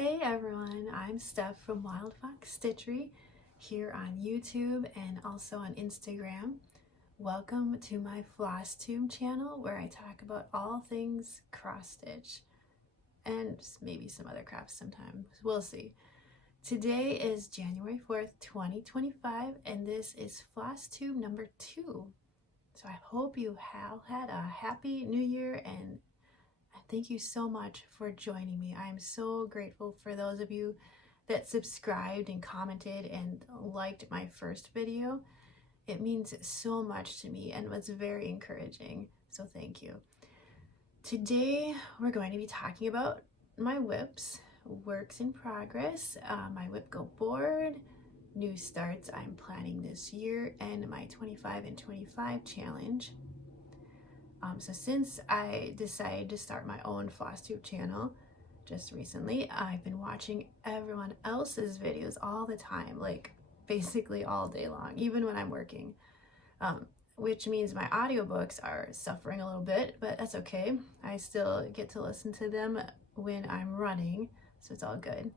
Hey everyone, I'm Steph from Wild Fox Stitchery here on YouTube and also on Instagram. Welcome to my Flosstube channel where I talk about all things cross stitch and maybe some other crafts sometimes. We'll see. Today is January 4th, 2025 and this is Flosstube number 2. So I hope you have had a happy new year and thank you so much for joining me. I'm so grateful for those of you that subscribed and commented and liked my first video. It means so much to me and was very encouraging, so thank you. Today we're going to be talking about my WIPs, works in progress, my WIP Go board, new starts I'm planning this year, and my 25 and 25 challenge. So since I decided to start my own Flosstube channel just recently, I've been watching everyone else's videos all the time, like basically all day long, even when I'm working, which means my audiobooks are suffering a little bit, but that's okay. I still get to listen to them when I'm running, so it's all good.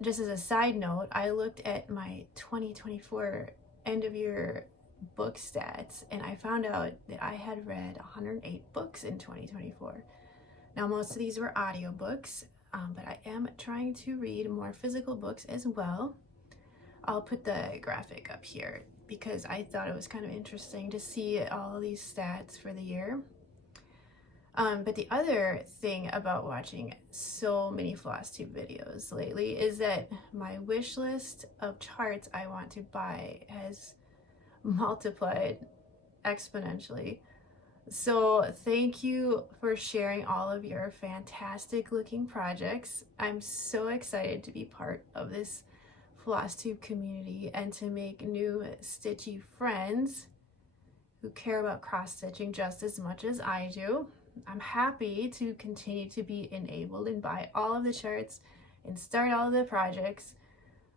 Just as a side note, I looked at my 2024 end of year book stats and I found out that I had read 108 books in 2024. Now most of these were audiobooks, but I am trying to read more physical books as well. I'll put the graphic up here because I thought it was kind of interesting to see all of these stats for the year. But the other thing about watching so many Flosstube videos lately is that my wish list of charts I want to buy has multiplied exponentially. So thank you for sharing all of your fantastic looking projects. I'm so excited to be part of this Flosstube community and to make new stitchy friends who care about cross stitching just as much as I do. I'm happy to continue to be enabled and buy all of the charts and start all of the projects.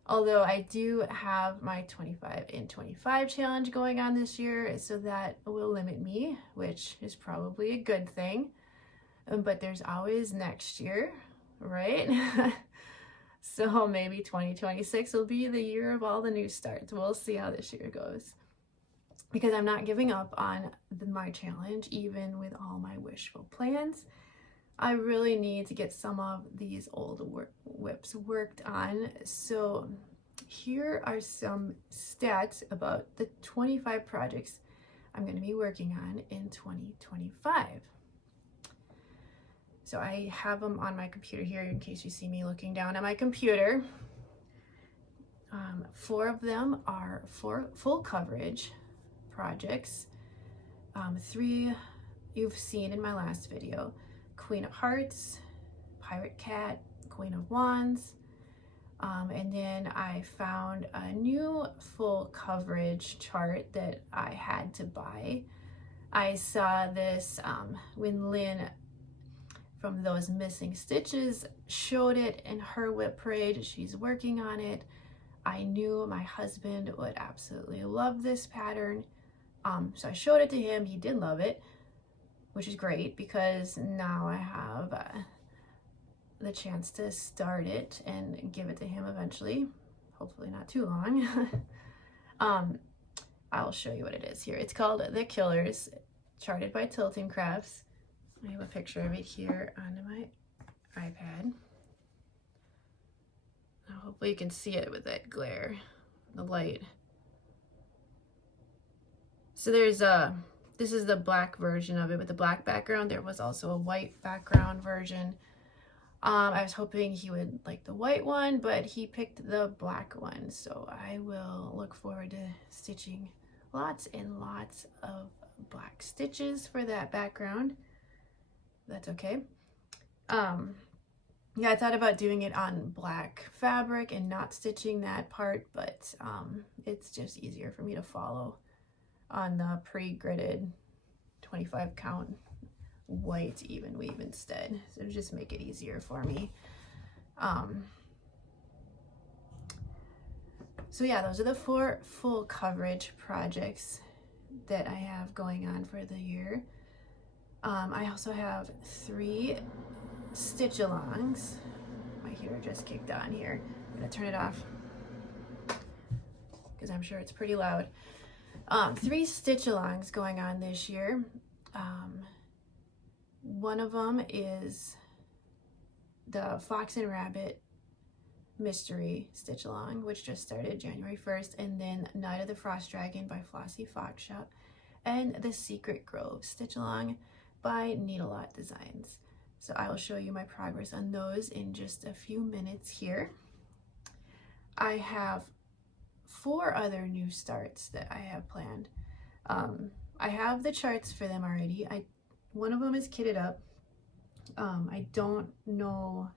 Although I do have my 25 and 25 challenge going on this year, so that will limit me, which is probably a good thing. But there's always next year, right? So maybe 2026 will be the year of all the new starts. We'll see how this year goes. Because I'm not giving up on my challenge, even with all my wishful plans. I really need to get some of these old WIPs worked on. So here are some stats about the 25 projects I'm going to be working on in 2025. So I have them on my computer here in case you see me looking down at my computer. 4 of them are full coverage projects. 3 you've seen in my last video. Queen of Hearts, Pirate Cat, Queen of Wands, and then I found a new full coverage chart that I had to buy. I saw this when Lynn from Those Missing Stitches showed it in her WIP parade. She's working on it. I knew my husband would absolutely love this pattern, so I showed it to him. He did love it, which is great because now I have the chance to start it and give it to him eventually, hopefully not too long. I'll show you what it is here. It's called The Killers, charted by Tilting Crafts. I have a picture of it here on my iPad. Now, hopefully you can see it with that glare, the light. So there's this is the black version of it with the black background. There was also a white background version. I was hoping he would like the white one, but he picked the black one. So I will look forward to stitching lots and lots of black stitches for that background. That's okay. Yeah, I thought about doing it on black fabric and not stitching that part, but it's just easier for me to follow on the pre-gridded 25 count white even weave instead, so just make it easier for me. So yeah, those are the 4 full coverage projects that I have going on for the year. I also have 3 stitch alongs my heater just kicked on here. I'm gonna turn it off because I'm sure it's pretty loud. 3 stitch alongs going on this year. One of them is the Fox and Rabbit Mystery Stitch Along, which just started January 1st, and then Night of the Frostdragon by Flossie Fox Shop, and the Secret Grove Stitch Along by Needle-Lot Designs. So I will show you my progress on those in just a few minutes here. I have 4 other new starts that I have planned. I have the charts for them already. One of them is kitted up. I don't know,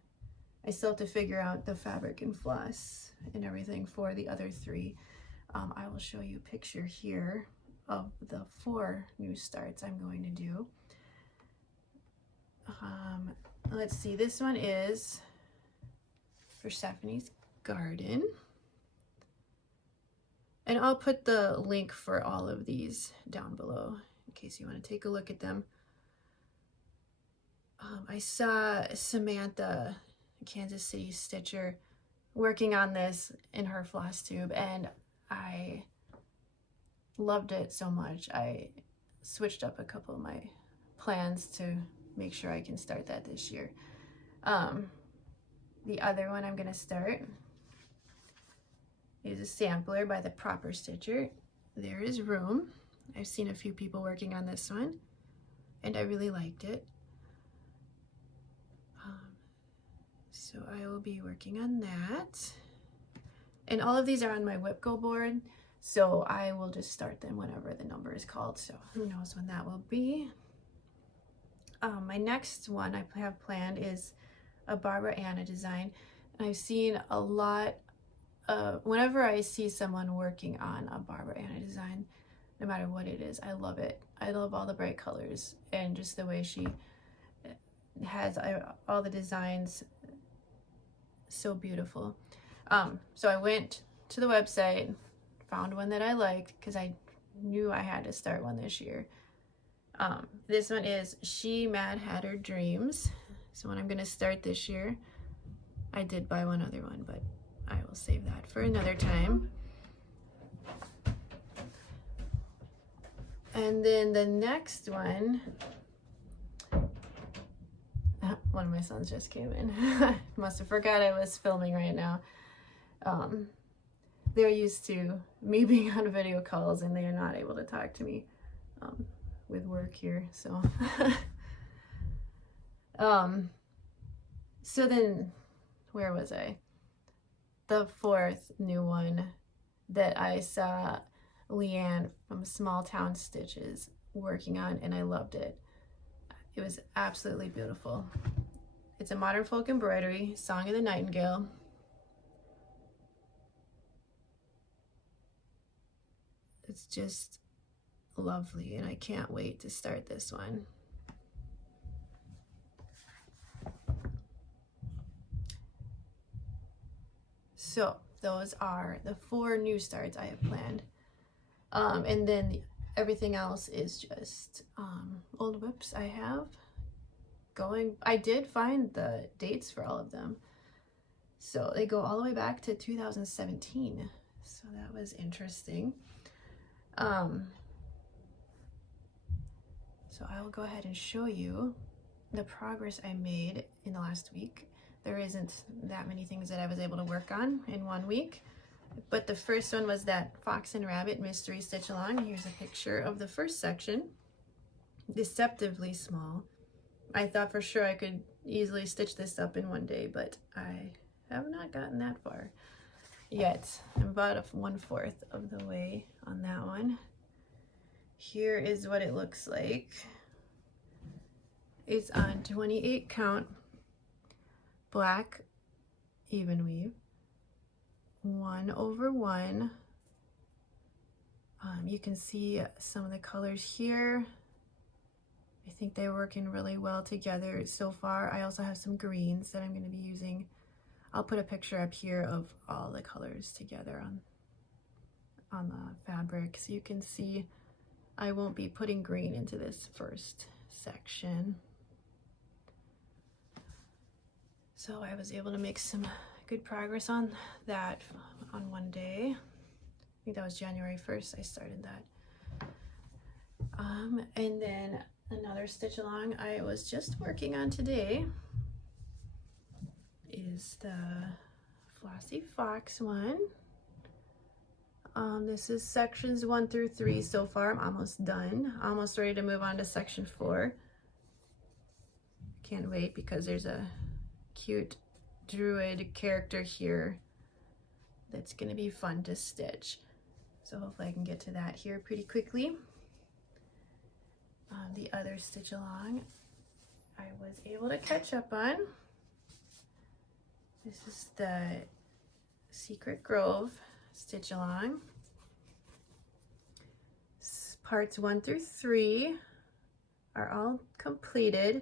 I still have to figure out the fabric and floss and everything for the other 3. I will show you a picture here of the 4 new starts I'm going to do. Let's see, this one is Persephone's Garden. And I'll put the link for all of these down below in case you want to take a look at them. I saw Samantha, Kansas City Stitcher, working on this in her Flosstube, and I loved it so much. I switched up a couple of my plans to make sure I can start that this year. The other one I'm going to start is a sampler by the Proper Stitcher. There is Room. I've seen a few people working on this one, and I really liked it. So I will be working on that. And all of these are on my WIP Go board, so I will just start them whenever the number is called, so who knows when that will be. My next one I have planned is a Barbara Anna design. And I've seen a lot whenever I see someone working on a Barbara Anna design, no matter what it is, I love it. I love all the bright colors and just the way she has all the designs, so beautiful. So I went to the website, found one that I liked because I knew I had to start one this year. This one is She Mad Hatter Dreams. So when I'm going to start this year, I did buy one other one, but I will save that for another time. And then the next one, one of my sons just came in. Must have forgot I was filming right now. They're used to me being on video calls and they are not able to talk to me with work here, so. So then, where was I? The 4th new one that I saw Leanne from Small Town Stitches working on, and I loved it. It was absolutely beautiful. It's a modern folk embroidery, Song of the Nightingale. It's just lovely, and I can't wait to start this one. So those are the 4 new starts I have planned. And then everything else is just old WIPs I have going. I did find the dates for all of them. So they go all the way back to 2017. So that was interesting. So I will go ahead and show you the progress I made in the last week. There isn't that many things that I was able to work on in 1 week, but the first one was that Fox and Rabbit Mystery Stitch Along. Here's a picture of the first section. Deceptively small. I thought for sure I could easily stitch this up in 1 day, but I have not gotten that far yet. I'm about 1/4 of the way on that one. Here is what it looks like. It's on 28 count black even weave, 1/1. You can see some of the colors here. I think they're working really well together so far. I also have some greens that I'm going to be using. I'll put a picture up here of all the colors together on the fabric so you can see. I won't be putting green into this first section. So I was able to make some good progress on that on one day. I think that was January 1st I started that. And then another stitch along I was just working on today is the Flossy Fox one. This is sections 1 through 3 so far. I'm almost done. Almost ready to move on to section 4. Can't wait because there's a cute druid character here that's going to be fun to stitch. So hopefully I can get to that here pretty quickly. The other stitch along I was able to catch up on. This is the Secret Grove stitch along. Parts 1 through 3 are all completed.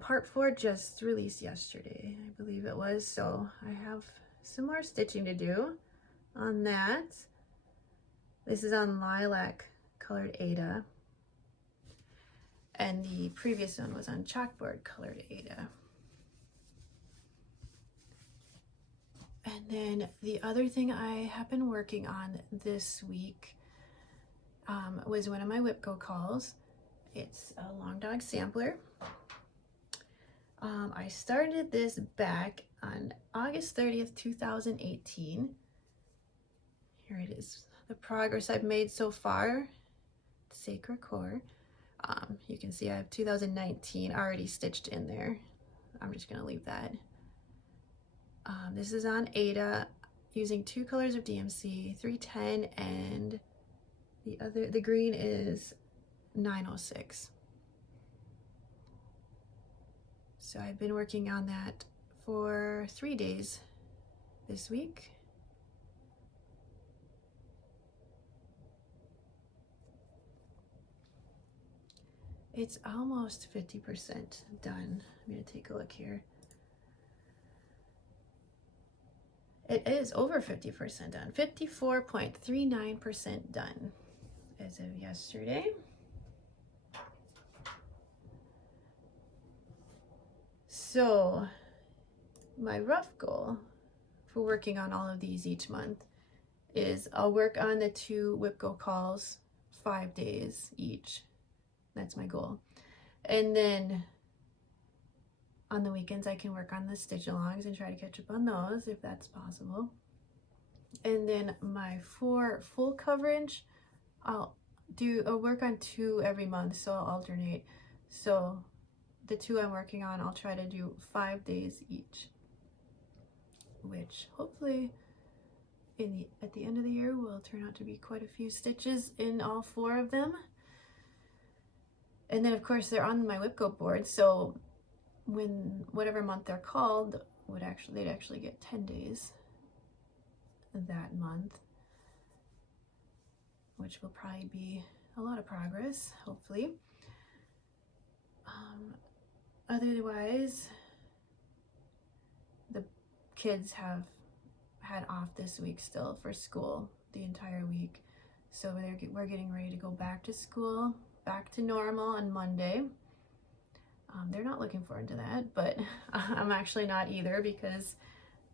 Part 4 just released yesterday, I believe it was, so I have some more stitching to do on that. This is on lilac colored Aida, and the previous one was on chalkboard colored Aida. And then the other thing I have been working on this week was one of my WIP Go calls. It's a long dog sampler. I started this back on August 30th, 2018. Here it is, the progress I've made so far. Sacre Coeur. You can see I have 2019 already stitched in there. I'm just gonna leave that. This is on Aida using 2 colors of DMC, 310, and the green is 906. So I've been working on that for 3 days this week. It's almost 50% done. I'm gonna take a look here. It is over 50% done, 54.39% done as of yesterday. So my rough goal for working on all of these each month is I'll work on the 2 WIP Go calls 5 days each. That's my goal. And then on the weekends I can work on the stitch alongs and try to catch up on those if that's possible. And then my 4 full coverage, I'll work on 2 every month, so I'll alternate. So the 2 I'm working on, I'll try to do 5 days each, which hopefully at the end of the year will turn out to be quite a few stitches in all 4 of them. And then of course they're on my WIP Go board, so whatever month they're called they'd actually get 10 days that month, which will probably be a lot of progress, hopefully. Otherwise, the kids have had off this week still for school the entire week, so we're getting ready to go back to school, back to normal on Monday. They're not looking forward to that, but I'm actually not either, because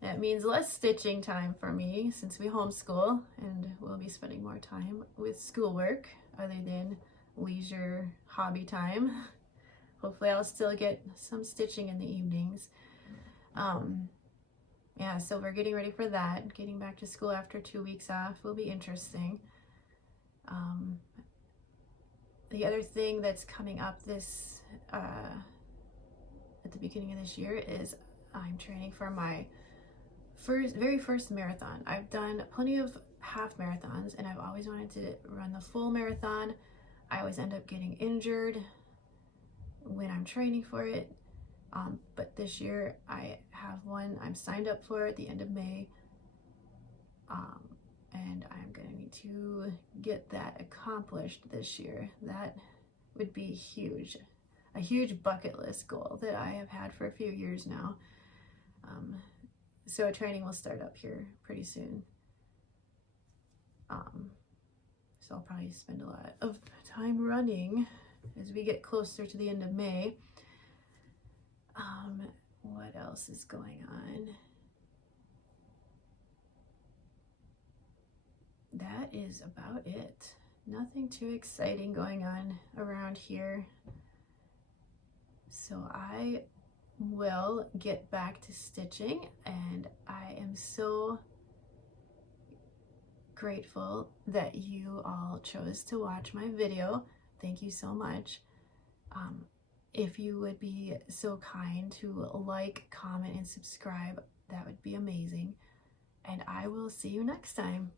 that means less stitching time for me since we homeschool, and we'll be spending more time with schoolwork other than leisure hobby time. Hopefully I'll still get some stitching in the evenings. Yeah, so we're getting ready for that. Getting back to school after 2 weeks off will be interesting. The other thing that's coming up at the beginning of this year is I'm training for my very first marathon. I've done plenty of half marathons and I've always wanted to run the full marathon. I always end up getting injured when I'm training for it. But this year I have one I'm signed up for at the end of May. And I'm going to need to get that accomplished this year. That would be huge. A huge bucket list goal that I have had for a few years now. So training will start up here pretty soon. So I'll probably spend a lot of time running as we get closer to the end of May. what else is going on? That is about it. Nothing too exciting going on around here. So I will get back to stitching, and I am so grateful that you all chose to watch my video. Thank you so much. If you would be so kind to like, comment, and subscribe, that would be amazing. And I will see you next time.